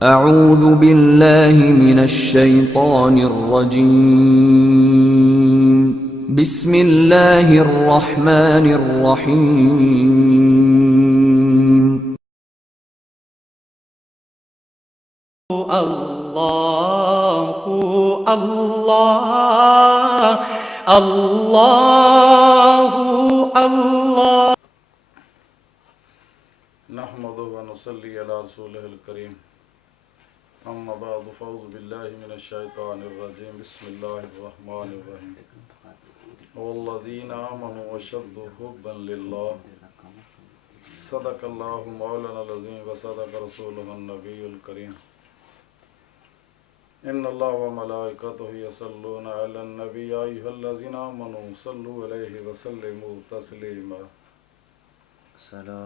أعوذ बिल्लाहि मिनश्शैतानिर्रजीम बिस्मिल्लाहिर्रहमानिर्रहीम। अल्लाहु अल्लाह अल्लाहु अल्लाह नहमदुहु व नुसल्ली अला रसूलिहिल करीम। अम्मा बअद फ़अऊज़ु बिल्लाहि मिनश्शैतानिर रजीम। बिस्मिल्लाहिर रहमानिर रहीम। वल्लज़ीना आमनू अशद्दु हुब्बन लिल्लाह। सदक़ल्लाहु मौलानाल अज़ीम व सदक़ रसूलुहुन नबियुल करीम। इन्नल्लाह व मलाइकतहु यसल्लूना अलन नबी या अय्युहल्लज़ीना आमनू सल्लु अलैहि व सल्लिमू तस्लीमा।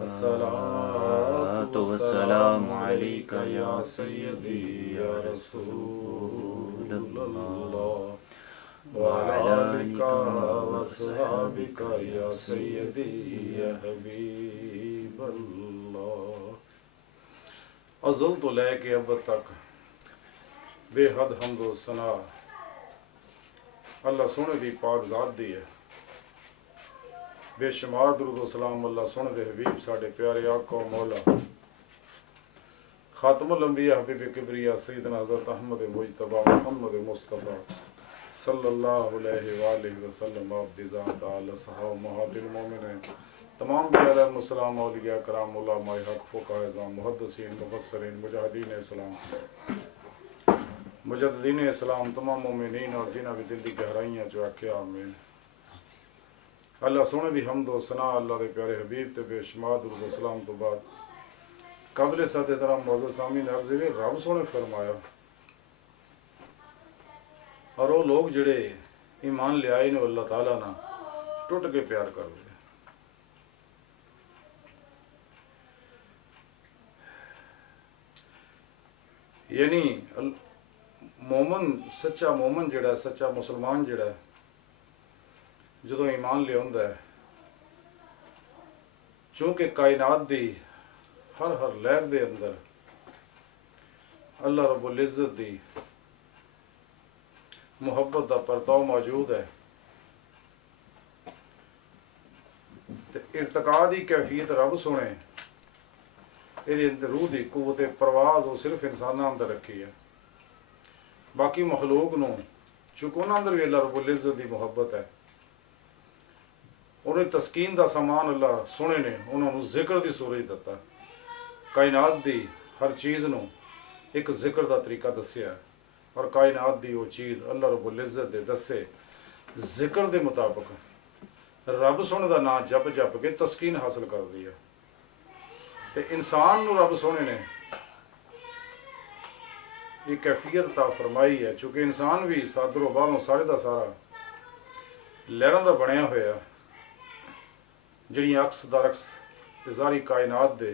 अस्सलातु वस्सलामु अलैका या सय्यदी या रसूलल्लाह व अला आलिका व अस्हाबिका या सय्यदी या हबीबल्लाह। अज़ल तो लेके अब तक बेहद हम्द व सना अल्लाह सोने दी पाक ज़ात दी है। बेशुमार दुरूद व सलाम अल्लाह सोने दे हबीब साडे प्यारे आका मौला खातमुल अंबिया हबीब किबरिया सैयदना हज़रत अहमद मुजतबा मुहम्मद मुस्तफ़ा सल्लल्लाहु अलैहि वसल्लम अब्द ज़ात आला सहाब मुहादिर मोमिन तमाम अलैहिस्सलाम औलिया कराम उलमा हक फुक़हा इज़ाम मुहद्दिसीन मुफस्सिरीन मुजाहिदीन इस्लाम मुजद्दिदीन इस्लाम तमाम मोमिनीन और जिन्हां भी दिल दी गहराइयां चो आख्या आमीन। अल्लाह सोने दी हम्द व सना अल्लाह दे प्यारे हबीब ते बेशुमार दुरूद व सलाम तो बाद काबिल सद एहतराम मुअज़्ज़ज़ सामीन अर्ज़ है रब सोने फरमाया और वो लोग जिहड़े ईमान ले आए ने अल्लाह ताला ना टुट के प्यार कर दे। यानी मोमन सच्चा मोमन जिहड़ा सच्चा मुसलमान जिहड़ा जदों ईमान लिया चूंकि कायनात दी हर हर लहर दे अंदर अल्लाह रब्बुल इज़्ज़त दी मुहब्बत दा परताव मौजूद है ते इर्तिका दी कैफियत रब सोने ये रूह की कुव्वत परवाज वो सिर्फ इंसाना अंदर रखी है। बाकी मखलूक नूं चूंकि उन्हां अंदर भी अल्लाह रब्बुल इज़्ज़त दी मुहब्बत है उन्हें तस्कीन का समान अल्लाह सोने ने उन्होंने जिक्र की सूरज दिता। कायनात की हर चीज़ नूं एक जिक्र का तरीका दसिया और कायनात की वो चीज़ अल्लाह रब्बुल इज़्ज़त दे दसे जिक्र के मुताबिक रब सोने का नाम जप जप के तस्कीन हासिल कर दी है। तो इंसान नूं रब सोने ने एक कैफियत ता फरमाई है चूँकि इंसान भी सादरों बाहरों सारे का सारा लहरों का बनया होया जिहड़ियां अक्स दरक्स सारी कायनात दे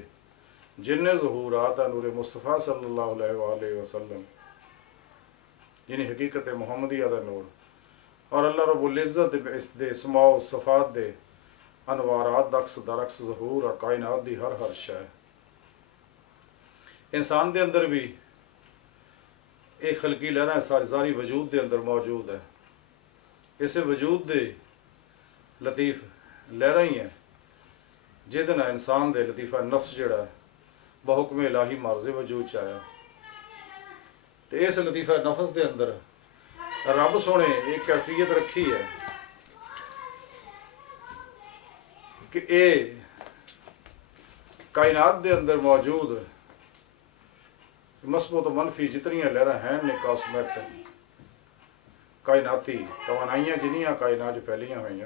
जिन्ने ज़हूरात नूर मुस्तफ़ा सल्लल्लाहु अलैहि वसल्लम यानी हकीकत मुहम्मदिया दा नूर और अल्लाह रब्बुल इज़्ज़त दे इस्माओ सफ़ात दे अनवारात अक्स दरक्स ज़हूर और कायनात दी हर हर शय इंसान दे अंदर भी एक खलकी लहरां सारी वजूद दे अंदर मौजूद है। इस वजूद दे लतीफ़ लहरां ही है जिहदे नाल इंसान दे लतीफ़ा नफ्स जिहड़ा बहुकम इलाही मर्ज़ वजूद च आया। तो इस लतीफ़ा नफ्स दे अंदर रब सोने एक कैफियत रखी है कि ये कायनात दे अंदर मौजूद मस्बत तो मनफी जितनियां लहर हैं ने कॉस्मेट कायनाती तवानाइयां जिन्नियां कायनात फैलियां हुई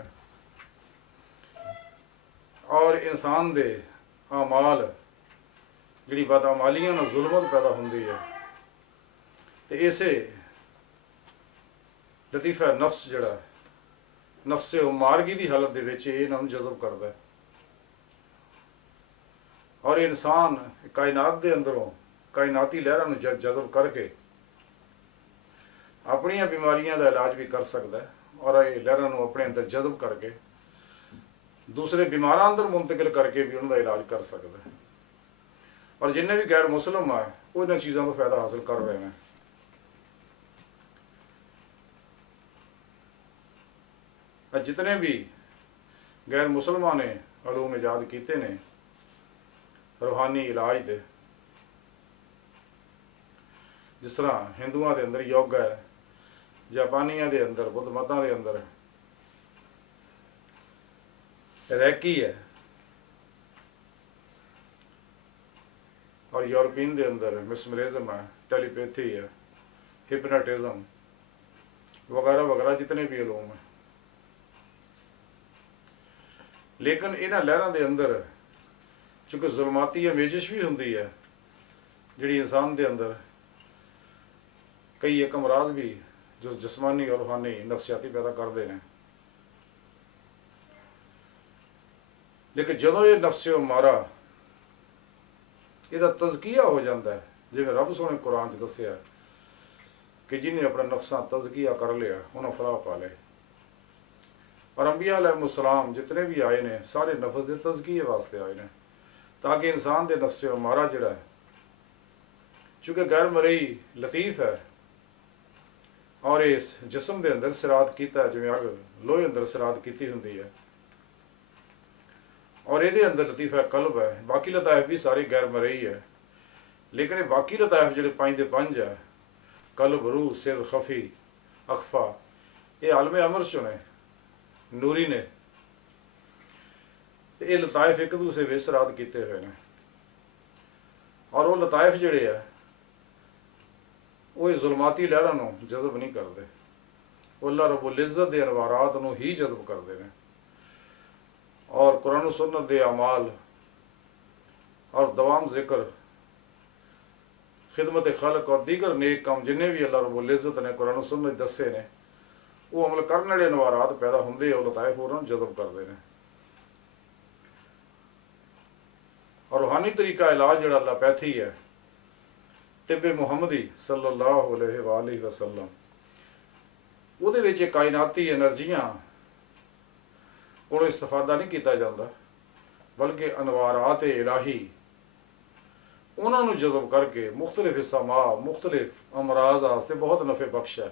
और इंसान दे आमाल जी बदअमालियां ना जुल्मत पैदा होंदी है। तो इसे लतीफ़ा नफ्स जड़ा नफ्से मारगी की हालत दे विच इन्हां नूं जज़ब करता है और इंसान कायनात दे अंदरों कायनाती लहरां नूं जज़ब करके अपनियां बीमारियां का इलाज भी कर सकता है और ये लहरां नूं अपने अंदर जज़ब करके दूसरे बीमारां अंदर मुंतकिल करके भी उनका इलाज कर सकता है। ਔਰ ਜਿੰਨੇ ਵੀ ਗੈਰ ਮੁਸਲਿਮ ਆ ਉਹ ਇਹਨਾਂ ਚੀਜ਼ਾਂ ਤੋਂ ਫਾਇਦਾ ਹਾਸਲ ਕਰ ਰਹੇ ਨੇ। जितने भी गैर मुसलमान ने अलूम ईजाद किए ने रूहानी इलाज दे, जिस तरह हिंदुओं के अंदर योग है, जापानियों के अंदर बुद्ध मतां के अंदर रैकी है, और यूरोपियन के अंदर मिसमरिज्म है, टेलीपैथी है, हिप्नोटिज्म वगैरह वगैरह जितने भी अलूम है। लेकिन इन्हां लहरां दे अंदर चूँकि जुल्माती अमेजिश भी हुंदी है जिहड़ी इंसान दे अंदर कई एक अमराज भी जो जिस्मानी और रूहानी नफसियाती पैदा करते हैं। लेकिन जदों ये नफ्से मारा इहदा तज़किया हो जाता है, जिवें रब सोहणे कुरान च दस्सिया कि जिन्हें अपना नफ्सां तज़किया कर लिया उन्हें फलाह पा ले। और अंबिया अलैहिस्सलाम जितने भी आए ने सारे नफ्स के तज़किये वास्ते आए ने, ताकि इंसान के नफ्से मारा जिहड़ा है, चूँकि गैर मरई लतीफ़ है और इस जिस्म के अंदर सिरात कीता जिवें अग लोहे अंदर सिरात की हुंदी है, और ये अंदर लतीफ़ा कल्ब है। बाकी लताइफ भी सारी गैर मरई है, लेकिन ये बाकी लताइफ जो पंज दे पंज है, कल्ब रूह सिर खफी अखफा, ये आलम अमर चो ने नूरी ने, तो ये लताइफ एक दूसरे विच सिरात किए हुए हैं। और वो लताइफ जिहड़े है वो जुल्माती लहरां नूं जज़ब नहीं करते, वो अल्लाह रब्बुल इज़्ज़त दे अनवारात नूं ही जज़ब करते हैं। और कुरान सुन्नत दे अमाल और दवाम जिक्र खिदमत खलक और दीगर नेक काम जिन्हें भी अल्लाह रब्बुल इज़्ज़त ने कुरान सुन्नत दसे ने, वो अमल करने वाले अनवारात पैदा होंगे, वो लताइफ उन्होंने जज़ब करते हैं। और रूहानी तरीका इलाज जो एलोपैथी है, तिब्बे मुहम्मदी सल्लल्लाहु अलैहि वसल्लम, वो कायनाती एनर्जियां को इस्तेफादा नहीं किया जाता, बल्कि अनवारात इलाही उन्होंने जज़ब करके मुख्तलिफ इस्मा मुख्तलिफ अमराज वास्ते बहुत नफ़े बख्श है।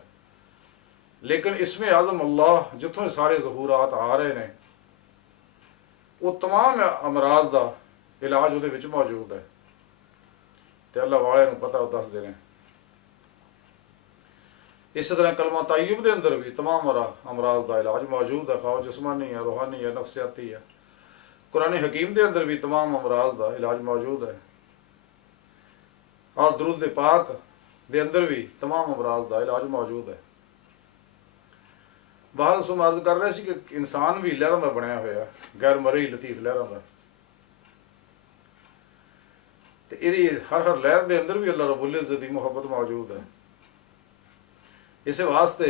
लेकिन इसमें आज़म अल्लाह जितों सारे ज़हूरात आ रहे हैं, वो तमाम अमराज का इलाज वो मौजूद है, तो अल्लाह वाले पता वो दसते हैं। इस तरह कलमा तय्यब के अंदर भी तमाम अमराज का इलाज मौजूद है, खाओ जिस्मानी है, रूहानी है, नफसियाती है। कुरान हकीम के अंदर भी तमाम अमराज का इलाज मौजूद है, और दुरूद पाक के अंदर भी तमाम अमराज का इलाज मौजूद है। बाहर सुम अर्ज कर रहे थे कि इंसान भी लहरों का बनया होया, गैर मरई लतीफ लहरों का, तो ये हर लहर के अंदर भी अल्लाह रब्बुल इज़्ज़त की मुहब्बत मौजूद है। इस वास्ते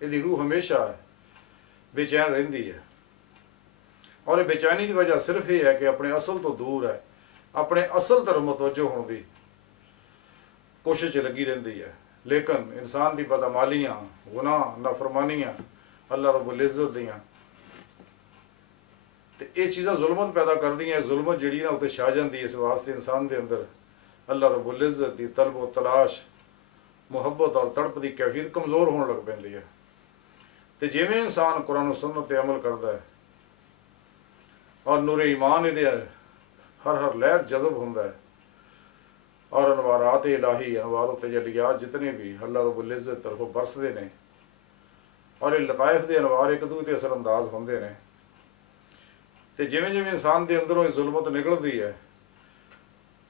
यदी रूह हमेशा बेचैन रही है, और ये बेचैनी की वजह सिर्फ ये है कि अपने असल तो दूर है, अपने असल तरफ मुतवज्जो होने की कोशिश लगी रही है। लेकिन इंसान की बदअमालियां, गुनाह, नाफरमानियां अल्लाह रब्बुल इज़्ज़त दियां, तो ये चीज़ां जुल्मत पैदा कर दी हैं। जुल्मत जी ना उत्ते छा जाती है, इस वास्ते इंसान के अंदर अल्लाह रब्बुल इज़्ज़त की तलब व तलाश, मुहब्बत और तड़प की कैफियत कमज़ोर होने लग पैंदी है। तो जिवें इंसान कुरान सुन्नत पर अमल करता है और नूरे ईमान ये हर लहर जज़ब होंदा है, और अनवारात इलाही अनवार तजलियात जितने भी अल्लाह रब्बुल इज़्ज़त तरफों बरसते हैं, और ये लताइफ के अनवार एक दूसरे असरअंदाज होंदे ने। तो जिवें जिवें इंसान के अंदरों जुल्मत निकलती है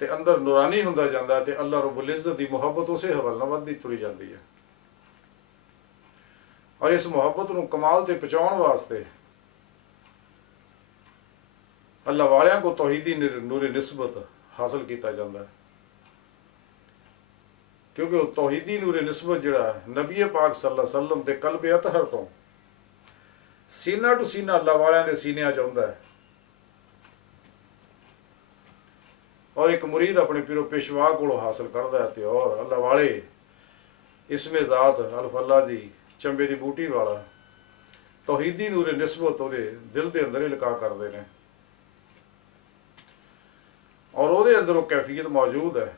तो अंदर नूरानी होंदा जांदा है, तो अल्लाह रब्बुल इज़्ज़त की मुहब्बत उस हवाले नाल वधदी तुरी जाती है। और इस मुहब्बत नूं कमाल ते पहुंचाउण वास्ते अल्लाह वालियां को तौहीदी नूरी निस्बत हासिल किया जाता है, क्योंकि वो तौहीदी नूरी निस्बत जिहड़ा नबी पाक सल्लल्लाहु अलैहि वसल्लम ते कल्ब अतहर तो सीना टू सीना अल्लाह वालियां दे सीनियां च आउंदा है। और एक मुरीद अपने पीरो पेशवा को हासिल करता है, तो और अल्लाह वाले इसमें ज़ात अल्फल्ला दी चंबे की बूटी वाला तौहीदी नूरे निस्बत वो दिल के अंदर ही लगा करते हैं। ਔਰ ਉਹਦੇ ਅੰਦਰ ਉਹ ਕੈਫੀਅਤ ਮੌਜੂਦ ਹੈ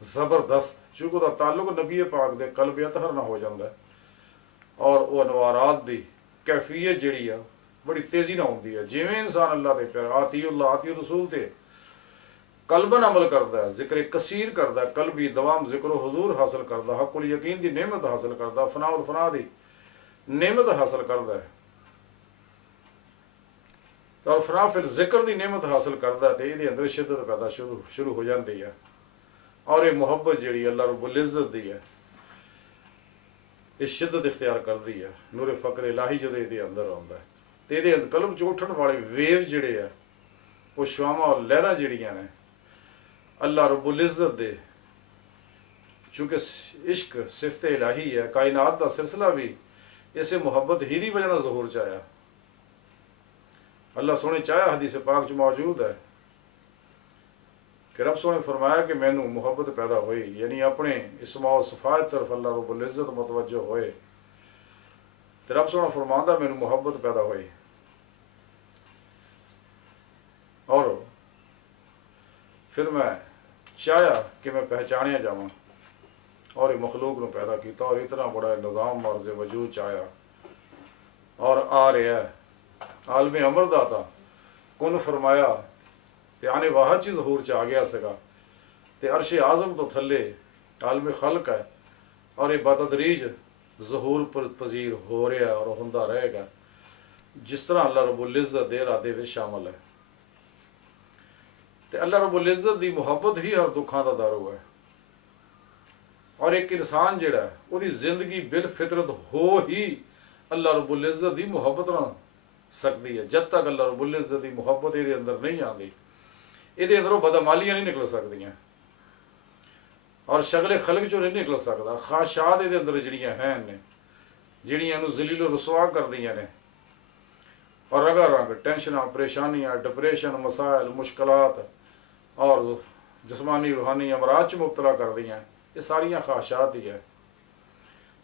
ਜ਼ਬਰਦਸਤ, ਚੂंकि ਉਹਦਾ ਤਾਲੁਕ ਨਬੀ ਪਾਕ ਦੇ ਕਲਬ ਅਤਹਰ ਨਾਲ ਹੋ ਜਾਂਦਾ ਹੈ। ਔਰ ਉਹ ਅਨਵਾਰਾਤ ਦੀ ਕੈਫੀਅਤ ਜਿਹੜੀ ਆ ਬੜੀ ਤੇਜ਼ੀ ਨਾਲ ਆਉਂਦੀ ਹੈ। ਜਿਵੇਂ ਇਨਸਾਨ ਅੱਲਾਹ ਦੇ ਪਿਆਰ ਆਤੀਉल्लाह ਆਤੀ ਰਸੂਲ ਤੇ ਕਲਬਨ ਅਮਲ ਕਰਦਾ, ਜ਼ਿਕਰ ਕਸੀਰ ਕਰਦਾ, ਕਲਬੀ ਦਵਾਮ ਜ਼ਿਕਰ ਹਜ਼ੂਰ ਹਾਸਲ ਕਰਦਾ, ਹੱਕੁਲ ਯਕੀਨ ਦੀ ਨਿਮਤ ਹਾਸਲ ਕਰਦਾ, ਫਨਾਉਲ ਫਨਾ ਦੀ ਨਿਮਤ ਹਾਸਲ ਕਰਦਾ ਹੈ, ਔਰ ਫਨਾ ਫਿਰ ਜ਼ਿਕਰ ਦੀ ਨਿਮਤ ਹਾਸਲ ਕਰਦਾ ਤੇ ਇਹਦੇ ਅੰਦਰ ਸ਼ਿੱਦਤ ਪੈਦਾ ਸ਼ੁਰੂ ਹੋ ਜਾਂਦੀ ਹੈ। ਔਰ ਇਹ ਮੁਹੱਬਤ ਜਿਹੜੀ ਅੱਲਾਹ ਰब्बुल इज़्ज़त ਦੀ ਹੈ ਇਹ ਸ਼ਿੱਦਤ ਇਖਤਿਆਰ ਕਰਦੀ ਹੈ। ਨੂਰ ਫਕਰ ਇਲਾਹੀ ਜਦੋਂ ਇਹਦੇ ਅੰਦਰ ਆਉਂਦਾ ਹੈ ਤੇ ਇਹਦੇ ਅੰਦਰ ਕਲਬ ਚ ਉੱਠਣ ਵਾਲੇ ਵੇਵ ਜਿਹੜੇ ਆ ਉਹ ਸ਼ਵਾਵਾਂ ਔਰ ਲਹਿਰਾਂ ਜਿਹੜੀਆਂ ਨੇ ਅੱਲਾਹ ਰब्बुल इज़्ज़त ਦੇ, ਚੂंकि ਇਸ਼ਕ ਸਿਫਤ ਇਲਾਹੀ ਹੈ, ਕਾਇਨਾਤ ਦਾ ਸਿਲਸਿਲਾ ਵੀ ਇਸੇ ਮੁਹੱਬਤ ਹੀ ਦੀ ਵਜ੍ਹਾ ਨਾਲ ਜ਼ਹੂਰ ਚ ਆਇਆ। ਅੱਲਾਹ ਸੋਹਣੇ ਚਾਹਿਆ ਹਦੀਸ ਪਾਕ ਚ ਮੌਜੂਦ ਹੈ कि रब सोने फरमाया कि मैनू मुहब्बत पैदा हुई, यानी अपने इसमाओ सफात तरफ अल्लाह रब्बुल इज़्ज़त मुतवज्जो होए तो रब सोना फरमांदा मैनू मुहब्बत पैदा हुई और फिर मैं चाहया कि मैं पहचानिया जावां और ये मखलूक नू पैदा किया और इतना बड़ा निज़ाम मर्ज़ वजूद च आया और आ रहा है। आलम अमर दा था कुन फरमाया ਤੇ ਆਨੇ ਵਾਹਦ ਚ ਜ਼ਹੂਰ ਚ ਆ ਗਿਆ ਸੀਗਾ ਤੇ ਅਰਸ਼ ਆਜ਼ਮ ਤੋਂ ਥੱਲੇ ਆਲਮ ਖਲਕ ਹੈ ਔਰ ਇਹ ਬਤਦਰੀਜ ਜ਼ਹੂਰ ਪਜ਼ੀਰ ਹੋ ਰਿਹਾ ਔਰ ਹੁੰਦਾ ਰਹੇਗਾ ਜਿਸ ਤਰ੍ਹਾਂ ਅੱਲਾਹ ਰब्बुल इज़्ज़त ਦੇ ਇਰਾਦੇ ਵਿੱਚ ਸ਼ਾਮਲ ਹੈ। ਤੇ ਅੱਲਾਹ रब्बुल इज़्ज़त ਦੀ ਮੁਹੱਬਤ ਹੀ ਹਰ ਦੁੱਖਾਂ ਦਾ ਦਾਰੂ ਹੈ ਔਰ ਇੱਕ ਇਨਸਾਨ ਜਿਹੜਾ ਉਹਦੀ ਜ਼ਿੰਦਗੀ ਬਿਲ ਫਿਤਰਤ ਹੋ ਹੀ ਅੱਲਾਹ रब्बुल इज़्ज़त ਦੀ ਮੁਹੱਬਤ ਨਾਲ ਸਕਦੀ ਹੈ। ਜਦ ਤੱਕ ਅੱਲਾਹ रब्बुल इज़्ज़त ਦੀ ਮੁਹੱਬਤ ਇਹਦੇ ਅੰਦਰ ਨਹੀਂ ਆਉਂਦੀ ਇਹਦੇ ਅੰਦਰੋਂ ਬਦਮਾਲੀਆਂ ਨਹੀਂ ਨਿਕਲ ਸਕਦੀਆਂ ਔਰ ਸ਼ਕਲ ਖਲਕ ਚੋਂ ਨਹੀਂ ਨਿਕਲ ਸਕਦਾ। ਖਾਸ਼ਾਤ ਇਹਦੇ ਅੰਦਰ ਜਿਹੜੀਆਂ ਹੈ ਨੇ ਜਿਹੜੀਆਂ ਇਹਨੂੰ ਜ਼ਲੀਲ ਰਸਵਾ ਕਰਦੀਆਂ ਨੇ ਔਰ ਰਗਾ ਰੰਗ ਟੈਨਸ਼ਨਾਂ ਪਰੇਸ਼ਾਨੀਆਂ ਡਿਪਰੈਸ਼ਨ ਮਸਾਇਲ ਮੁਸ਼ਕਲਾਤ ਔਰ ਜਿਸਮਾਨੀ रूहानी अमराज ਚ ਮੁਬਤਲਾ ਕਰਦੀਆਂ ਇਹ ਸਾਰੀਆਂ ਖਾਸ਼ਾਤ ਹੀ ਹੈ।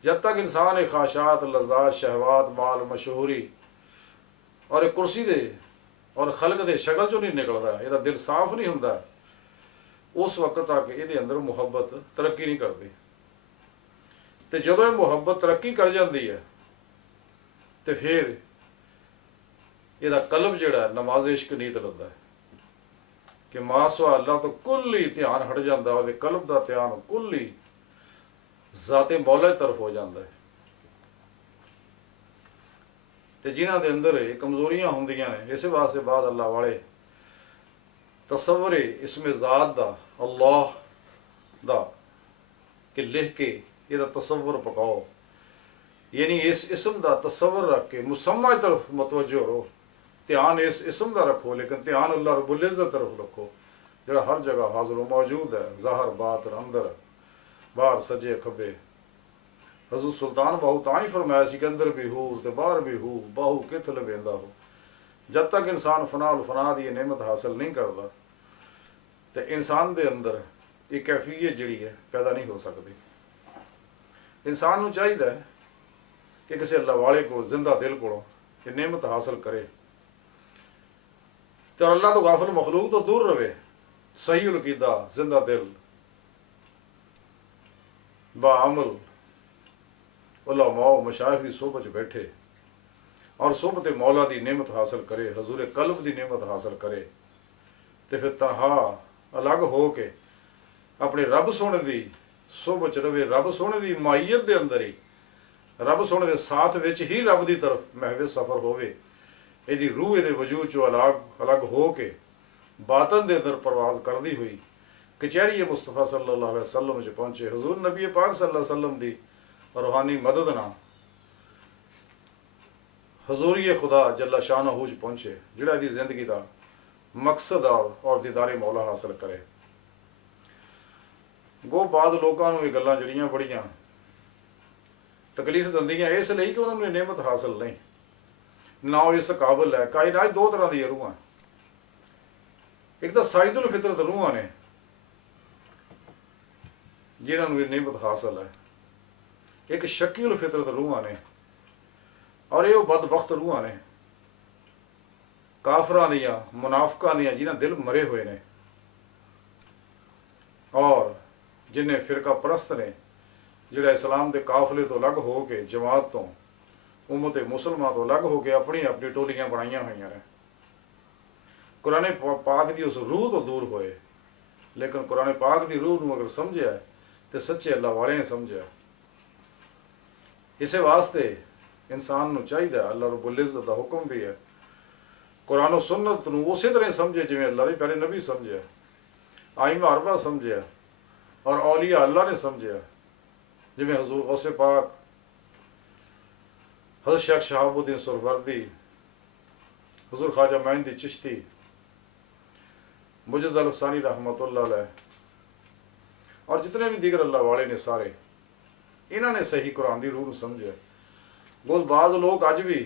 जब तक इंसान ਇਹ ਖਾਸ਼ਾਤ ਲਜ਼ਾਤ ਸ਼ਹਿਵਾਤ ਮਾਲ ਮਸ਼ਹੂਰੀ ਔਰ ਇਹ ਕੁਰਸੀ ਦੇ ਔਰ ਖਲਕ ਦੇ ਸ਼ਕਲ ਚੋਂ ਨਹੀਂ ਨਿਕਲਦਾ ਇਹਦਾ ਦਿਲ ਸਾਫ਼ ਨਹੀਂ ਹੁੰਦਾ ਉਸ ਵਕਤ ਤੱਕ ਇਹਦੇ ਅੰਦਰ ਮੁਹੱਬਤ ਤਰੱਕੀ ਨਹੀਂ ਕਰਦੀ। ਤੇ ਜਦੋਂ ਇਹ ਮੁਹੱਬਤ ਤਰੱਕੀ ਕਰ ਜਾਂਦੀ ਹੈ ਤੇ ਫਿਰ ਇਹਦਾ ਕਲਬ ਜਿਹੜਾ ਨਮਾਜ਼ ਇਸ਼ਕ ਨੀਤ ਲੈਂਦਾ ਹੈ ਕਿ ਮਾਸਵਾ ਅੱਲਾਹ ਤੋਂ ਕੁੱਲ ਹੀ ਧਿਆਨ ਹਟ ਜਾਂਦਾ ਉਹਦੇ ਕਲਬ ਦਾ ਧਿਆਨ ਕੁੱਲ ਹੀ ਜ਼ਾਤੇ ਮੌਲਾ ਤਰਫ ਹੋ ਜਾਂਦਾ ਹੈ। ਤੇ ਜਿਨ੍ਹਾਂ ਦੇ ਅੰਦਰ ਇਹ ਕਮਜ਼ੋਰੀਆਂ ਹੁੰਦੀਆਂ ਨੇ ਇਸੇ ਵਾਸਤੇ ਬਾਅਦ ਅੱਲਾਹ ਵਾਲੇ ਤਸੱਵੁਰ ਇਸਮੇ ਜ਼ਾਤ ਦਾ ਅੱਲਾਹ ਦਾ ਕਿ ਲਿਖ ਕੇ ਇਹਦਾ ਤਸੱਵੁਰ ਪਕਾਓ ਯਾਨੀ ਇਸ ਇਸਮ ਦਾ ਤਸੱਵੁਰ ਰੱਖ ਕੇ ਮੁਸम्मा ਤਰਫ ਮਤਵੱਜੋ ਰਹੋ। ਧਿਆਨ ਇਸ ਇਸਮ ਦਾ ਰੱਖੋ ਲੇਕਿਨ ਧਿਆਨ ਅੱਲਾਹ रब्बुल इज़्ज़त तरफ रखो ਜਿਹੜਾ ਹਰ ਜਗ੍ਹਾ ਹਾਜ਼ਰ ਮੌਜੂਦ ਹੈ ਜ਼ਾਹਰ ਬਾਤਨ ਅੰਦਰ ਬਾਹਰ ਸੱਜੇ ਖੱਬੇ। हज़रत सुल्तान बाहू ਤਾਂ ਹੀ फरमाया ਸੀ कि अंदर भी हो तो बाहर भी हो बाहू कित लवेंदा हो। जब तक इंसान फनाल फना की नेमत हासिल नहीं करता तो इंसान के अंदर एक कैफियत जी है पैदा नहीं हो सकती। इंसान को चाहिए कि किसी अल्लाह वाले को जिंदा दिल को नेमत हासिल करे तो अल्लाह तो गाफिल मखलूक तो दूर रहे। सही उलकीदा जिंदा दिल बाअमल उलमाओ मशाइख की सोहबत बैठे और सोहबत मौला की नेमत हासिल करे हजूर कल्ब की नेमत हासिल करे तो फिर तनहा अलग हो के अपने रब सोने की सोहबत रवे। रब सोने की माईयत के अंदर ही रब सोने के साथ विच ही रब की तरफ महवे सफ़र होवे। यदि रूह ये वजूद चो अलग अलग हो के बातन के अंदर परवाज करती हुई कचहरी मुस्तफा सल्लल्लाहु अलैहि वसल्लम च पहुंचे। हजूर नबी पाक सल्लल्लाहु अलैहि वसल्लम की रूहानी मदद ना हजूरी खुदा जल्ला शानहू च पहुंचे जिहड़ा इहदी जिंदगी का मकसद और दीदारे मौला हासिल करे। गो बाद लोगों को ये गल्लां जिहड़ियां बड़ियां तकलीफ दिंदियां इसलिए कि उन्होंने नेमत हासिल नहीं ना इस काबिल है। कायनात दो तरह दी रूहां एक तो साइदुल फितरत रूहां ने जिन्होंने ये नेमत हासिल है एक शकील फितरत रूहां ने और ये बदबख्त रूहां ने काफरां दियां मुनाफिकां दियां जिन्हां दिल मरे हुए ने और जिन्हें फिरका परस्त ने ਜਿਹੜਾ इस्लाम के काफले तो अलग हो के जमात तो उम्मत मुसलमान तो अलग हो के अपनी अपनी टोलियां बनाई हुई ने। कुरान पाक की उस रूह तो दूर होए, लेकिन कुरान पाक की रूह अगर समझिया तो सच्चे अल्लाह वाले ने समझिया। इस वास्ते इंसान को चाहिए, अल्लाह रब्बुल इज़्ज़त का हुक्म भी है, कुरान सुन्नत नूं उस तरह समझे जिवें अल्लाह के प्यारे नबी समझिया, आइमा अरबा समझिया और औलिया अल्लाह ने समझिया, जिवें हजूर गौसे पाक हज़रत शेख शहाबुद्दीन सुहरवर्दी, हुजूर ख्वाजा मोइनुद्दीन चिश्ती, मुजद्दिद अल-अफ़सानी रहमतुल्लाह अलैह और जितने भी दीगर अल्लाह वाले ने सारे इन्होंने सही कुरान की रूह समझे। बोल बाज लोग अज भी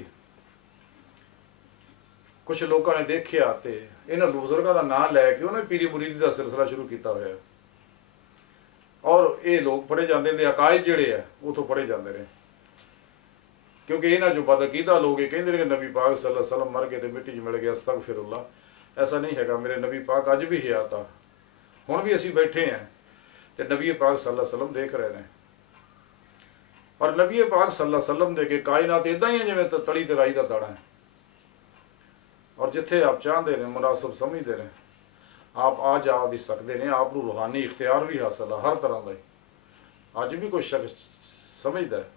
कुछ लोगों ने देखिया ते इन्होंने बुजुर्गों का नाम लैके उन्होंने पीरी मुरीदी का सिलसिला शुरू किया हुआ और ये लोग पढ़े जाते हैं, अकायद जिहड़े है उतों पढ़े जाते हैं, क्योंकि इन्होंने जो बदअकीदा लोग कहते हैं कि नबी पाक सल्लल्लाहु अलैहि वसल्लम मर गए तो मिट्टी च मिल गया, अस्तगफिरुल्लाह। ऐसा नहीं है, मेरे नबी पाक अज भी हयात आ, हुण भी असीं बैठे हैं तो नबी पाक सल्लल्लाहु अलैहि वसल्लम देख रहे हैं और नबी पाक सल्लल्लाहु अलैहि वसल्लम दे के कायनात इदां ही है जिवें तली ते राई दा दाणा है। और जिथे आप चाहते हैं मुनासिब समझते हैं आप आ जा भी सकते हैं, आप रूहानी इख्तियार भी हासिल है हर तरह का। अज भी कोई शख्स समझदा है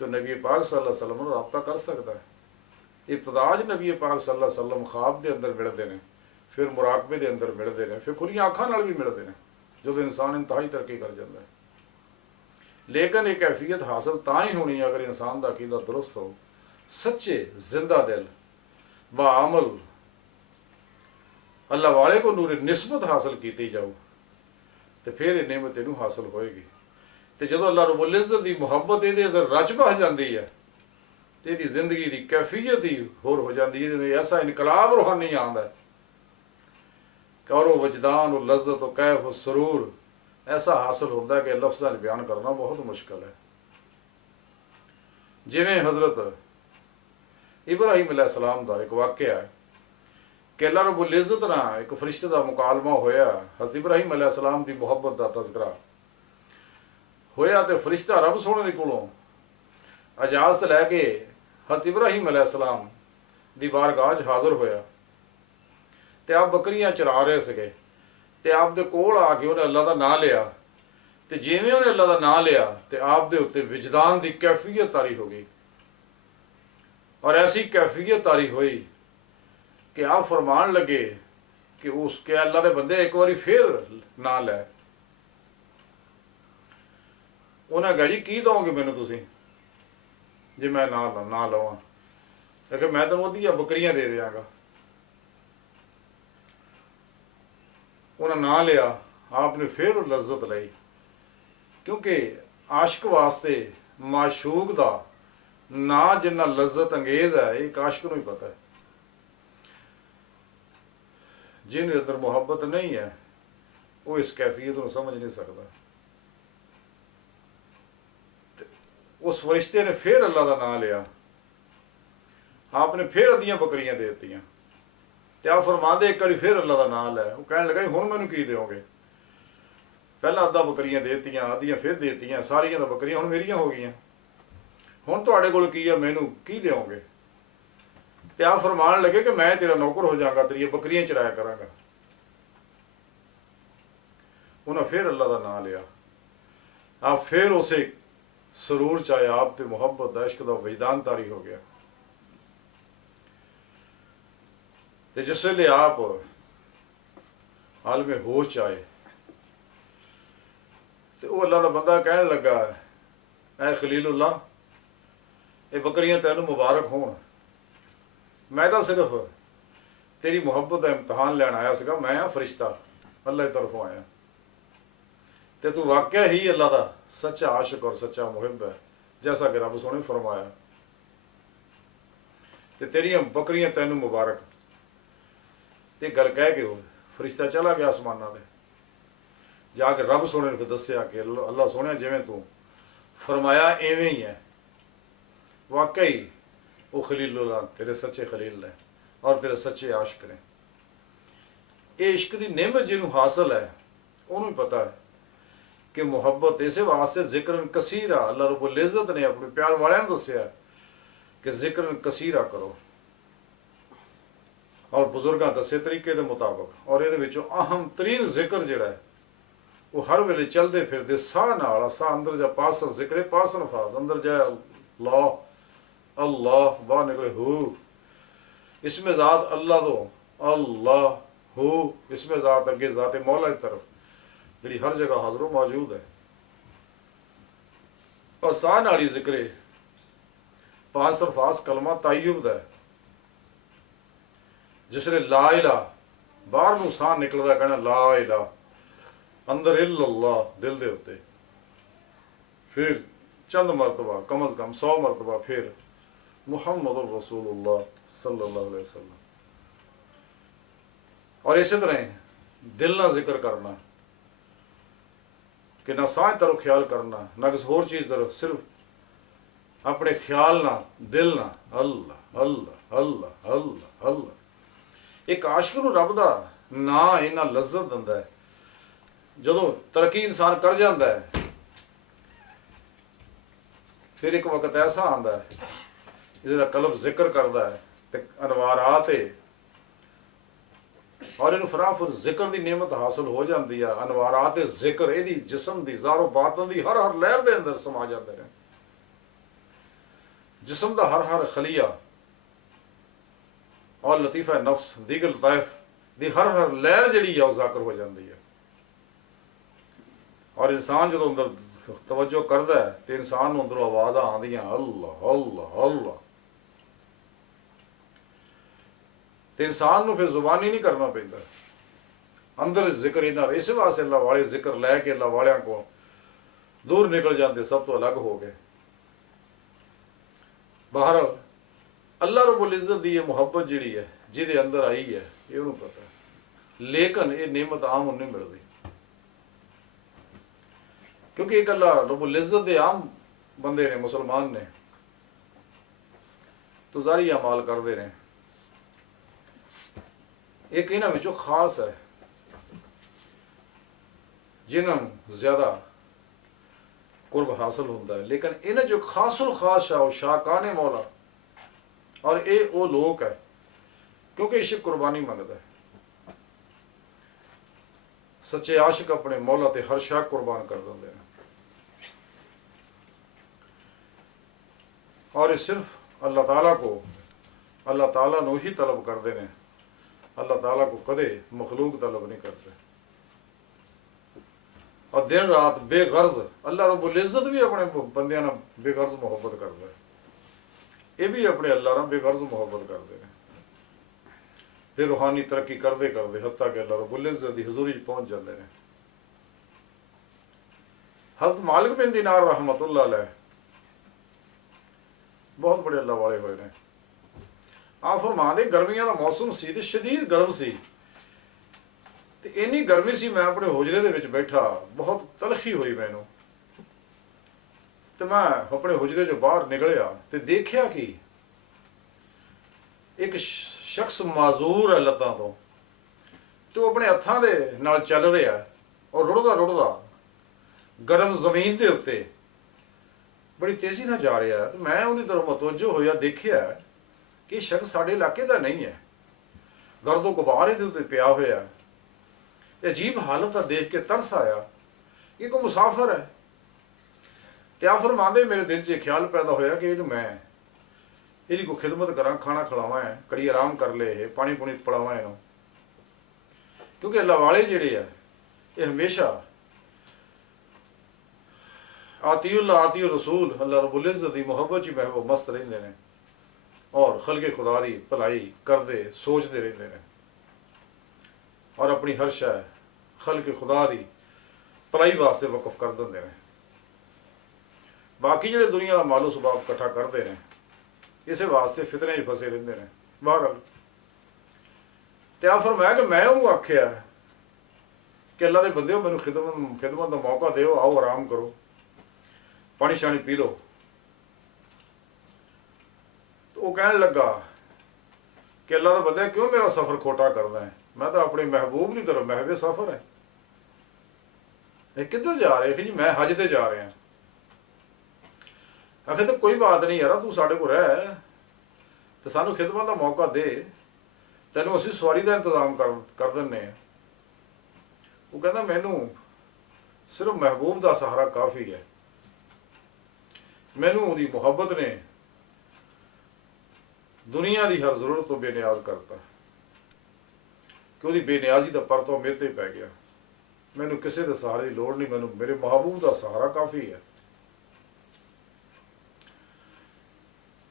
तो नबी पाक सल्लल्लाहु अलैहि वसल्लम रब्ता कर सकता है। इब्तिदाज नबी पाक सल्लल्लाहु अलैहि वसल्लम ख्वाब के अंदर मिलते हैं, फिर मुराकबे के अंदर मिलते हैं, फिर खुलियां अखां नाल भी मिलते हैं जो इंसान इंतहाई तरक्की कर जाता है। लेकिन एक कैफियत हासिल तां ही होनी अगर इंसान का अकीदा दुरुस्त हो, सच्चे जिंदा दिल बाअमल अल्लाह वाले को नूर निस्बत हासिल की जाओ तो फिर ये नेमत इनू हासिल होएगी। तो जो अल्लाह रब्बुल इज़्ज़त की मुहब्बत ये अंदर रच बह जाती है तो यदी जिंदगी की कैफियत ही होर हो जाती है, ऐसा इनकलाब रूहानी आता है और वो वजदान वो लज्जत वो कैफ वो सरूर ऐसा हासिल होता है कि लफ्ज़ां में बयान करना बहुत मुश्किल है। जिवें हज़रत इब्राहीम अलैहिस्सलाम का एक वाक़या है कि अल्लाह रब्बुल इज़्ज़त नाल एक फरिश्ते का मुकालमा होया, हज़रत इब्राहीम अलैहिस्सलाम की मुहब्बत का तज़किरा होया तो फरिश्ता रब सोने के कोलों इजाज़त लैके हज़रत इब्राहीम अलैहिस्सलाम दी बारगाह च हाज़र होया ते आप बकरियां चरा रहे सके ते आप दे कोल आके उन्हें अल्लाह का नाम लिया तो जिवें उन्हें अल्लाह का नाम लिया तो आप दे उत्ते विजदान की कैफियत तारी हो गई और ऐसी कैफियत तारी हुई कि आप फरमान लगे कि उसके अल्लाह के बंदे एक बार फिर ना लै। उन्हें कहा जी की दोगे मैनू तुसीं जे मैं ना लवां, लेकिन मैं तेन वधिया बकरियां दे देंगा। उन्हें ना लिया, आपने फिर लज्जत ली, क्योंकि आशिक वास्ते माशूक का ना जिन्ना लज्जत अंगेज है एक आशिक नूं ही पता है। जिन अंदर मुहब्बत नहीं है वो इस कैफियत को समझ नहीं सकता। उस फरिश्ते ने फिर अल्लाह का नाम लिया, आपने फिर अद्धियां बकरियां दे दित्तियां ते आप फरमांदे एक बारी फिर अल्लाह का नाम लै। वो कहने लगा हुण मैनूं की दोगे, पहला अद्धा बकरियां दे दित्तियां अद्धियां फिर दे दित्तियां, सारियां तां बकरियां हुण मेरियां हो गईयां, हुण तुहाडे कोल की है मैनूं की दोगे। ते आप फरमान लगे कि मैं तेरा नौकर हो जाऊंगा, तेरियां बकरियां चराया करांगा। उन्हें फिर अल्लाह का नाम लिया, आप फिर उसे सरूर चाहे आप ते मुहब्बत दा इश्क दा वजदान तारी हो गया। ते जिस वेले आप आलमे होश आए तो वो अल्लाह का बंदा कहने लगा, ऐ खलीलुल्लाह ये बकरियां तैनू मुबारक होण, मैं तो सिर्फ तेरी मुहब्बत का इम्तहान लैन आया सीगा, मैं हाँ फरिश्ता अल्लाह की तरफों आया तो तू वाकया ही अल्लाह का सच्चा आशिक और सच्चा मुहिब है जैसा कि रब सोने फरमाया, तो तेरियां बकरियां तैनू मुबारक। ते गल कह के फरिश्ता चला गया आसमाना दे, जाके रब सोने ने दसिया कि अल्लाह सोने जिवें तू फरमाया इवें ही है, वाकई वो खलीलुल्लाह तेरे सच्चे खलील ने और तेरे सच्चे आशिक ने। ये इश्क की नेमत जिन्हों हासिल है ਉਹਨੂੰ ਹੀ ਪਤਾ ਹੈ ਕਿ ਮੁਹੱਬਤ ਇਸੇ ਵਾਸਤੇ ਜ਼ਿਕਰਨ ਕਸੀਰਾ, ਅੱਲਾਹ ਰब्बुल इज़्ज़त ਨੇ ਆਪਣੇ ਪਿਆਰ ਵਾਲਿਆਂ ਨੂੰ ਦੱਸਿਆ ਕਿ ਜ਼ਿਕਰਨ ਕਸੀਰਾ ਕਰੋ, ਔਰ ਬਜ਼ੁਰਗਾਂ ਦੱਸੇ ਤਰੀਕੇ ਦੇ ਮੁਤਾਬਕ। ਔਰ ਇਹਦੇ ਵਿੱਚੋਂ ਅਹਮ ਤਰੀਨ ਜ਼ਿਕਰ ਜਿਹੜਾ ਹੈ ਉਹ ਹਰ ਵੇਲੇ ਚਲਦੇ ਫਿਰਦੇ ਸਾਹ ਨਾਲ, ਸਾਹ ਅੰਦਰ ਜਾ ਪਾਸਰ ਜ਼ਿਕਰੇ ਪਾਸਨ ਫਾਜ਼, ਅੰਦਰ ਜਾ ਅੱਲਾਹ ਅੱਲਾਹ, ਬਾਹਰ ਨਿਕਲੇ ਹੂ। ਇਸਮੇ ਜ਼ਾਤ ਅੱਲਾਹ ਦੋ, ਅੱਲਾਹ ਹੂ, ਇਸਮੇ ਜ਼ਾਤ ਅੱਗੇ ਜ਼ਾਤ मौला की तरफ ਜਿਹੜੀ ਹਰ ਜਗ੍ਹਾ ਹਾਜ਼ਰ ਮੌਜੂਦ ਹੈ। ਔਰ ਸਾਹ ਨਾਲ ਹੀ ਜ਼ਿਕਰੇ ਪਾਸ ਅਲਫਾਜ਼ ਕਲਮਾ ਤਾਯੁਬ ਦਾ, ਜਿਸ ਨੇ ਲਾ ਇਲਾ ਬਾਹਰ ਨੂੰ ਸਾਹ ਨਿਕਲਦਾ ਕਹਿਣਾ ਲਾ ਇਲਾ, ਅੰਦਰ ਇल्लल्लाह ਦਿਲ ਦੇ ਉੱਤੇ, ਫਿਰ ਚੰਦ ਮਰਤਬਾ ਕਮ ਅਜ਼ ਕਮ 100 ਮਰਤਬਾ ਫਿਰ ਮੁਹੰਮਦ ਰਸੂਲੁल्लाह सल्लल्लाहु अलैहि वसल्लम। और इसी तरह दिल ना जिक्र करना कि ना साह तरफ ख्याल करना, ना किसी होर चीज़ तरफ, सिर्फ अपने ख्याल ना दिल ना अल्लाह अल्लाह अल्लाह अल्लाह अल्लाह। एक आशिक नूं रब दा ना इन्ना लज्जत दिंदा है। जदों तरक्की इंसान कर जाता है फिर एक वक्त ऐसा आंदा है जिहदा कल्ब जिक्र करता है ते अनवारात है, और इन्हूं फराफुर जिक्र की नेमत हासिल हो जाती है। अनवारात जिक्र इहदी जिस्म की ज़ारो बातन की हर हर लहर के अंदर समा जाते हैं। जिस्म का हर हर खलिया और लतीफ़ा नफ्स दीगर लताइफ की हर हर लहर जिहड़ी है उजागर हो जाती है। और इंसान जो अंदर तवज्जो करता है तो इंसान नूं अंदरों आवाज़ां आंदियां अल्लाह अल्लाह अल्लाह, तो इंसान नूं फिर जुबानी नहीं करना पैंदा, अंदर जिक्र इन्ना। इस वास्ते अल्लाह वाले जिक्र लैके अल्लाह वालियां को दूर निकल जाते, सब तो अलग हो गए। बहरहाल अल्लाह रब्बुल इज़्ज़त दी ये मुहब्बत जिहड़ी है जिहदे अंदर आई है ये उन्हें पता है, लेकिन ये नेमत आम उन्हें मिलती क्योंकि एक अल्लाह रब्बुल इज़्ज़त दे आम बंदे ने, मुसलमान ने तो ज़ारी अमाल करते रहे। एक इन्हां विचों खास है जिन्होंने ज्यादा कुर्ब हासिल होता है, लेकिन इन्हें जो खासुल खास शाह शाहकाने मौला, और ये वो लोग है क्योंकि इश्क कुर्बानी मंगता है। सच्चे आशिक अपने मौला ते हर शाह कुर्बान कर देंगे हैं। और ये सिर्फ अल्लाह ताला को, अल्लाह ताला नूं ही तलब करते हैं, अल्लाह ताला को कदे मखलूक तलब नहीं करते। और दिन रात बेगर्ज अल्लाह रब्बुल इज़्ज़त भी अपने बंदियां नाल बेगर्ज मुहब्बत करता है, ये भी अपने अल्लाह नाल बेगर्ज मुहब्बत करते हैं। फिर रूहानी तरक्की करते करते हत्ता कि अल्लाह रब्बुल इज़्ज़त दी हुज़ूरी पहुंच जाते हैं। हज़रत मालिक बिन दीनार रहमतुल्लाह अलैह बहुत बड़े अल्लाह वाले हुए ने। आप फरमाते गर्मियां का मौसम सी ते शदीद गर्म सी, ते इन्नी गर्मी सी मैं अपने हुजरे दे विच बैठा, बहुत तलखी हुई मैनू, ते मैं अपने हुजरे जो बाहर निकलिया ते देखिया कि एक शख्स माजूर है लत्तां तो अपने हत्थां दे नाल चल रहा है और रुड़दा रुड़दा गर्म जमीन के उत्ते बड़ी तेजी नाल जा रहा है। तो मैं उन्हीं तरफ मतवज्जो होया, देखिया कि शख्स साडे इलाके का नहीं है, गर्दो गुबार इहदे उत्ते पिया होया। अजीब हालत का देख के तरस आया, ये कोई मुसाफिर है। तो आप फरमांदे मेरे दिल च ख्याल पैदा होया कि इहनूं मैं इहदी कोई खिदमत करा, खाना खिलावां है, कड़ी आराम कर ले, पानी पुनी पिलावां इहनूं, क्योंकि अल्लाह वाले जिहड़े है ये हमेशा आतीउल्लाह आतीउर रसूल अल्लाह रब्बुल इज़्ज़त दी मुहब्बत च महबूब मस्त रहिंदे ने और खलके खुदा दी भलाई करदे सोचते रहंदे ने और अपनी हर शय खलके खुदा दी भलाई वास्ते वकफ कर दिंदे ने। बाकी जिहड़े दुनिया का मालो सुबाब इकट्ठा करते हैं इस वास्ते फितने च फसे रहंदे ने। बहरहाल ते आ फरमाया कि मैं उन्होंने आख्या कि अल्लाह दे बंदे मैनूं खिदमत का मौका दो, आओ आराम करो, पानी शानी पी लो। तो वह कहने लगा कि अल्लाह का बंदा क्यों मेरा सफ़र खोटा करना है, मैं तो अपने महबूब की तरफ महवे सफ़र है। ਇਹ ਕਿੱਧਰ ਜਾ ਰਹੇ? ਜੀ ਮੈਂ ਹਜ ਤੇ ਜਾ ਰਿਹਾ। ਆਖੇ ਤਾਂ ਕੋਈ ਬਾਤ ਨਹੀਂ ਯਾਰ, ਤੂੰ ਸਾਡੇ ਕੋਲ ਰਹਿ ਤੇ ਸਾਨੂੰ ਖਿਦਮਤ ਦਾ ਮੌਕਾ ਦੇ, ਤੈਨੂੰ ਅਸੀਂ ਸਵਾਰੀ ਦਾ ਇੰਤਜ਼ਾਮ ਕਰ ਦਿੰਨੇ ਆ। ਉਹ ਕਹਿੰਦਾ ਮੈਨੂੰ ਸਿਰਫ ਮਹਿਬੂਬ ਦਾ ਸਹਾਰਾ ਕਾਫੀ ਹੈ। ਮੈਨੂੰ ਉਹਦੀ ਮੁਹੱਬਤ ਨੇ ਦੁਨੀਆ ਦੀ ਹਰ ਜ਼ਰੂਰਤ ਤੋਂ ਬੇਨਿਆਜ਼ ਕਰਤਾ ਕਿ ਉਹਦੀ ਬੇਨਿਆਜ਼ੀ ਦਾ ਪਰਤੋਂ ਮੇਰੇ ਤੇ ਪੈ ਗਿਆ। ਮੈਨੂੰ ਕਿਸੇ ਦੇ ਸਹਾਰੇ ਦੀ ਲੋੜ ਨਹੀਂ, ਮੈਨੂੰ ਮੇਰੇ ਮਹਿਬੂਬ ਦਾ ਸਹਾਰਾ ਕਾਫੀ ਹੈ।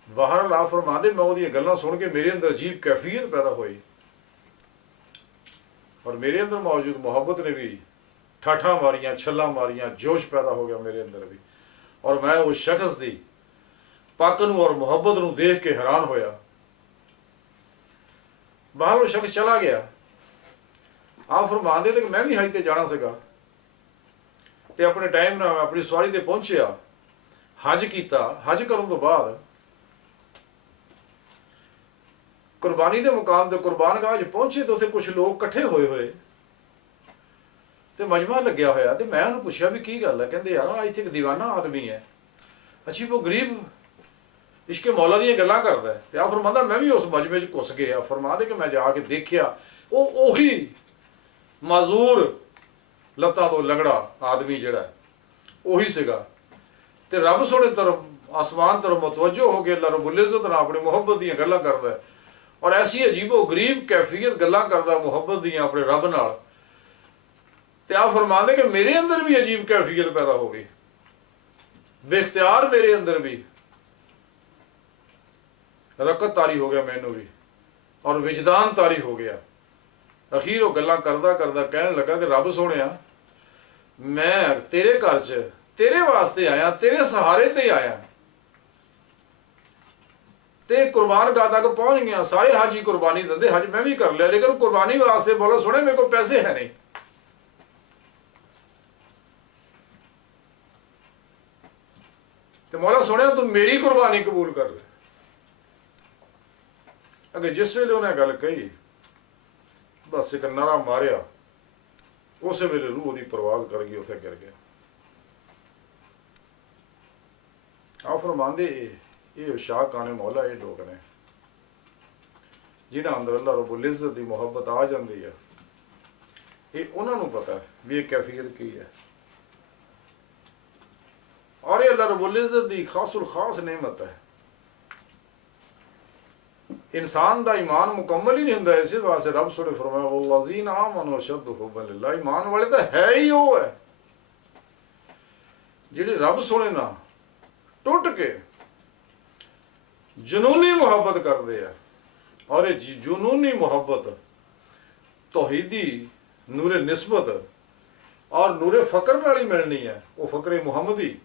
ਬਾਹਰ ਅੱਲਾਹ ਫਰਮਾਉਂਦੇ, ਮੈਂ ਉਹਦੀਆਂ ਗੱਲਾਂ ਸੁਣ ਕੇ ਮੇਰੇ ਅੰਦਰ ਅਜੀਬ ਕੈਫੀਅਤ ਪੈਦਾ ਹੋਈ ਔਰ ਮੇਰੇ ਅੰਦਰ ਮੌਜੂਦ ਮੁਹੱਬਤ ਨੇ ਵੀ ਠਾਠਾਂ ਮਾਰੀਆਂ, ਛੱਲਾਂ ਮਾਰੀਆਂ, ਜੋਸ਼ ਪੈਦਾ ਹੋ ਗਿਆ ਮੇਰੇ ਅੰਦਰ ਵੀ। ਔਰ ਮੈਂ ਉਸ ਸ਼ਖਸ ਦੀ ਪੱਕ ਨੂੰ ਔਰ ਮੁਹੱਬਤ ਨੂੰ ਦੇਖ ਕੇ ਹੈਰਾਨ ਹੋਇਆ। ਬਾਹਰ ਉਹ ਸ਼ਖਸ ਚਲਾ ਗਿਆ। ਆਪ ਫਰਮਾਉਂਦੇ ਤੇ ਕਿ ਮੈਂ ਵੀ ਹਜ ਤੇ ਜਾਣਾ ਸੀਗਾ ਤੇ ਆਪਣੇ ਟਾਈਮ ਨਾਲ ਆਪਣੀ ਸਵਾਰੀ ਤੇ ਪਹੁੰਚਿਆ, ਹਜ ਕੀਤਾ। ਹਜ ਕਰਨ ਤੋਂ ਬਾਅਦ ਕੁਰਬਾਨੀ ਦੇ ਮੁਕਾਮ ਤੇ ਕੁਰਬਾਨਗਾਹ 'ਚ ਪਹੁੰਚੇ ਤੇ ਉੱਥੇ ਕੁਝ ਲੋਕ ਇਕੱਠੇ ਹੋਏ ਤੇ ਮਜਮਾ ਲੱਗਿਆ ਹੋਇਆ। ਤੇ ਮੈਂ ਉਹਨੂੰ ਪੁੱਛਿਆ ਵੀ ਕੀ ਗੱਲ ਹੈ? ਕਹਿੰਦੇ ਯਾਰ ਆ ਇੱਥੇ ਇੱਕ ਦੀਵਾਨਾ ਆਦਮੀ ਹੈ, ਅਜੀਬ ਉਹ ਗਰੀਬ ਇਸ਼ਕੇ ਮੌਲਾ ਦੀਆਂ ਗੱਲਾਂ ਕਰਦਾ ਹੈ। ਤੇ ਆ ਫਰਮਾਉਂਦਾ ਮੈਂ ਵੀ ਉਸ ਮਜਮੇ 'ਚ ਘੁਸ ਗਿਆ। ਫਰਮਾਦੇ ਕਿ ਮੈਂ ਜਾ ਕੇ ਦੇਖਿਆ ਉਹ ਉਹੀ ਮਾਜ਼ੂਰ ਲੱਤਾਂ ਤੋਂ ਲੰਗੜਾ ਆਦਮੀ ਜਿਹੜਾ ਉਹੀ ਸੀਗਾ ਤੇ ਰੱਬ ਸੋਹਣੇ ਤਰਫ ਆਸਮਾਨ ਤਰਫ ਮੁਤਵੱਜੋ ਹੋ ਕੇ ਅੱਲਾਹ ਰਬੁਲ ਇੱਜ਼ਤ ਨਾਲ ਆਪਣੀ ਮੁਹੱਬਤ ਦੀਆਂ ਗੱਲਾਂ ਕਰਦਾ ਔਰ ਐਸੀ ਅਜੀਬੋ ਗਰੀਬ ਕੈਫੀਅਤ ਗੱਲਾਂ ਕਰਦਾ ਮੁਹੱਬਤ ਦੀਆਂ ਆਪਣੇ ਰੱਬ ਨਾਲ। ਤੇ ਆ ਫਰਮਾਉਂਦੇ ਕਿ ਮੇਰੇ ਅੰਦਰ ਵੀ ਅਜੀਬ ਕੈਫੀਅਤ ਪੈਦਾ ਹੋ ਗਈ, ਬੇਖਤਿਆਰ ਮੇਰੇ ਅੰਦਰ ਵੀ ਰਕਤ ਤਾਰੀ ਹੋ ਗਿਆ ਮੈਨੂੰ ਵੀ ਔਰ ਵਿਜਦਾਨ ਤਾਰੀ ਹੋ ਗਿਆ। ਅਖੀਰ ਉਹ ਗੱਲਾਂ ਕਰਦਾ ਕਰਦਾ ਕਹਿਣ ਲੱਗਾ ਕਿ ਰੱਬ ਸੋਹਣਿਆ, ਮੈਂ ਤੇਰੇ ਘਰ 'ਚ ਤੇਰੇ ਵਾਸਤੇ ਆਇਆ, ਤੇਰੇ ਸਹਾਰੇ ਤੇ ਆਇਆ ਤੇ ਕੁਰਬਾਨਗਾਹ ਤੱਕ ਪਹੁੰਚ ਗਿਆ। ਸਾਰੇ ਹਾਜੀ ਕੁਰਬਾਨੀ ਦਿੰਦੇ, ਹਜ ਮੈਂ ਵੀ ਕਰ ਲਿਆ, ਲੇਕਿਨ ਕੁਰਬਾਨੀ ਵਾਸਤੇ ਬੋਲੋ ਸੁਣੇ ਮੇਰੇ ਕੋਲ ਪੈਸੇ ਹੈ ਨਹੀਂ। ਤੇ ਮੌਲਾ ਸੁਣਿਆ ਤੂੰ ਮੇਰੀ ਕੁਰਬਾਨੀ ਕਬੂਲ ਕਰ ਲੈ। ਅਗੇ ਜਿਸ ਵੇਲੇ ਉਹਨੇ ਗੱਲ ਕਹੀ ਬਸ ਇੱਕ ਨਾਰਾ ਮਾਰਿਆ, ਉਸੇ ਵੇਲੇ ਰੂਹ ਦੀ ਪਰਵਾਜ਼ ਕਰ ਗਈ, ਉੱਥੇ ਗਿਰ ਗਿਆ। ਆ ਫਰਮਾਉਂਦੇ ਇਹ ਸ਼ਾਹਕਾਨੇ ਮੌਲਾ ਇਹ ਲੋਕ ਨੇ ਜਿਨ੍ਹਾਂ ਅੰਦਰ ਅੱਲਾਹ ਰਬੁਲ ਇੱਜ਼ਤ ਦੀ ਮੁਹੱਬਤ ਆ ਜਾਂਦੀ ਹੈ। ਇਹ ਉਹਨਾਂ ਨੂੰ ਪਤਾ ਵੀ ਇਹ ਕੈਫੀਅਤ ਕੀ ਹੈ ਔਰ ਇਹ ਅੱਲਾਹ ਰਬੁਲ ਇੱਜ਼ਤ ਦੀ ਖਾਸੁਲ ਖਾਸ ਨਿਮਤ ਹੈ। ਇਨਸਾਨ ਦਾ ਈਮਾਨ ਮੁਕੰਮਲ ਹੀ ਨਹੀਂ ਹੁੰਦਾ, ਇਸੇ ਵਾਸਤੇ ਰੱਬ ਸੋਹਣੇ ਫਰਮਾਇਆ ਵੱਲਜ਼ੀਨ ਆਮਨੂ ਅਸ਼ੱਦੁ ਹੁੱਬਨ ਲਿਲਾਹ। ਈਮਾਨ ਵਾਲੇ ਤਾਂ ਹੈ ਹੀ ਉਹ ਹੈ ਜਿਹੜੇ ਰੱਬ ਸੋਹਣੇ ਨਾਲ ਟੁੱਟ ਕੇ ਜਨੂਨੀ ਮੁਹੱਬਤ ਕਰਦੇ ਆ। ਔਰ ਇਹ ਜਨੂਨੀ ਮੁਹੱਬਤ ਤੌਹੀਦੀ ਨੂਰੇ ਨਿਸਬਤ ਔਰ ਨੂਰੇ ਫਕਰ ਨਾਲ ਹੀ ਮਿਲਣੀ ਹੈ। ਉਹ ਫਕਰੇ ਮੁਹੰਮਦੀ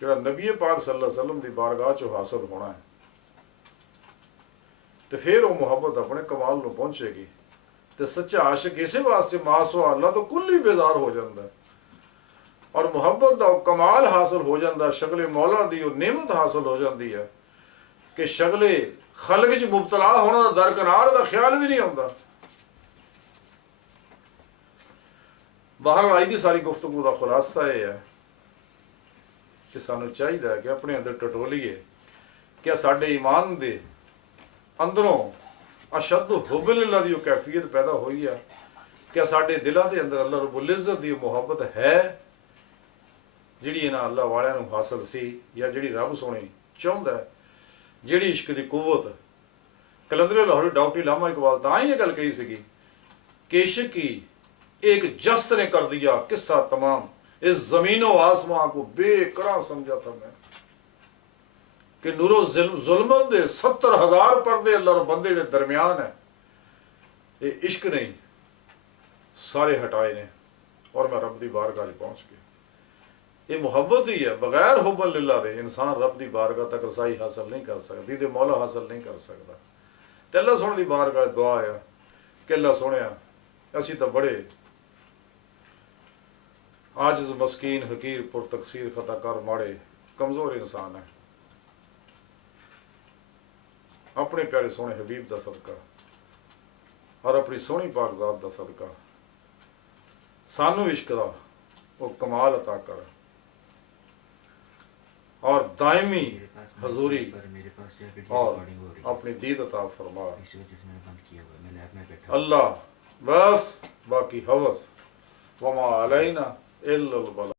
ਜਿਹੜਾ ਨਬੀ ਪਾਕ ਸੱਲੱਲਾਹੁ ਅਲੈਹਿ ਵਸੱਲਮ ਦੀ ਬਾਰਗਾਹ 'ਚੋਂ ਹਾਸਲ ਹੋਣਾ ਹੈ ਤੇ ਫਿਰ ਉਹ ਮੁਹੱਬਤ ਆਪਣੇ ਕਮਾਲ ਨੂੰ ਪਹੁੰਚੇਗੀ। ਤੇ ਸੱਚਾ ਆਸ਼ਿਕ ਇਸੇ ਵਾਸਤੇ ਮਾਸਵਾ ਅੱਲਾ ਤੋਂ ਕੁੱਲੀ ਬੇਜ਼ਾਰ ਹੋ ਜਾਂਦਾ ਔਰ ਮੁਹੱਬਤ ਦਾ ਉਹ ਕਮਾਲ ਹਾਸਲ ਹੋ ਜਾਂਦਾ, ਸ਼ਕਲੇ ਮੌਲਾ ਦੀ ਉਹ ਨਿਮਤ ਹਾਸਲ ਹੋ ਜਾਂਦੀ ਹੈ ਕਿ ਸ਼ਕਲੇ ਖਲਕ 'ਚ ਮੁਬਤਲਾ ਹੋਣਾ ਦਾ ਦਰਕਨਾਰ ਦਾ ਖਿਆਲ ਵੀ ਨਹੀਂ ਆਉਂਦਾ। ਬਾਹਰ ਅੱਜ ਦੀ ਸਾਰੀ ਗੁਫ਼ਤਗੂ ਦਾ ਖੁਲਾਸਾ ਇਹ ਹੈ ਕਿ ਸਾਨੂੰ ਚਾਹੀਦਾ ਹੈ ਕਿ ਆਪਣੇ ਅੰਦਰ ਟਟੋਲੀਏ ਕਿ ਸਾਡੇ ਈਮਾਨ ਦੇ ਅੰਦਰੋਂ ਅਸ਼ਦ ਹੁਬ ਲਿल्लाह ਦੀ ਉਹ ਕੈਫੀਅਤ ਪੈਦਾ ਹੋਈ ਹੈ ਕਿ ਸਾਡੇ ਦਿਲਾਂ ਦੇ ਅੰਦਰ ਅੱਲਾਹ ਰਬੁਲ ਇੱਜ਼ਤ ਦੀ ਮੁਹੱਬਤ ਹੈ ਜਿਹੜੀ ਇਹਨਾਂ ਅੱਲਾਹ ਵਾਲਿਆਂ ਨੂੰ ਹਾਸਲ ਸੀ ਜਾਂ ਜਿਹੜੀ ਰੱਬ ਸੋਹਣੇ ਚਾਹੁੰਦਾ, ਜਿਹੜੀ ਇਸ਼ਕ ਦੀ ਕੁਵਤ। ਕਲੰਦਰ ਲਾਹੌਰੀ ਡਾਕਟਰ ਇਲਾਮਾ ਇਕਬਾਲ ਤਾਂ ਹੀ ਇਹ ਗੱਲ ਕਹੀ ਸੀਗੀ ਕਿ इश्क की एक जस्त ने कर दिया किस्सा तमाम, इस जमीनों आसमां को बेकरार समझा था मैं कि नूरो जुल्मत दे 70,000 पर्दे अल्लाह बंदे के दरमियान है। ये इश्क नहीं सारे हटाए ने और मैं रब दी बारगाह पहुंच गया। ये मुहब्बत ही है, बगैर हुब्बन लिल्लाह दे इंसान रब दी बारगाह तक रसाई हासिल नहीं कर सकता, दीदे मौला हासिल नहीं कर सकता। ते अल्लाह सोहणे दी बारगाह दुआ है कि अल्लाह सोहणिया असी तो बड़े आजिज़ मस्कीन हकीर पुर तकसीर खताकार माड़े कमजोर इंसान है। अपने प्यारे सोहने हबीब का सदका और अपनी सोहनी पाक ज़ात का सदका सानू इश्क दा वो कमाल अता कर और दायमी मेरे पास हजूरी पर मेरे पास जो है वीडियो और रिकॉर्डिंग हो रही है अपनी दीद अता फरमा इस वजह से मैंने बंद किया हुआ है मैं लैब में बैठा हूँ। अल्लाह बस बाकी हवस वमा अलैना इल्लल बला।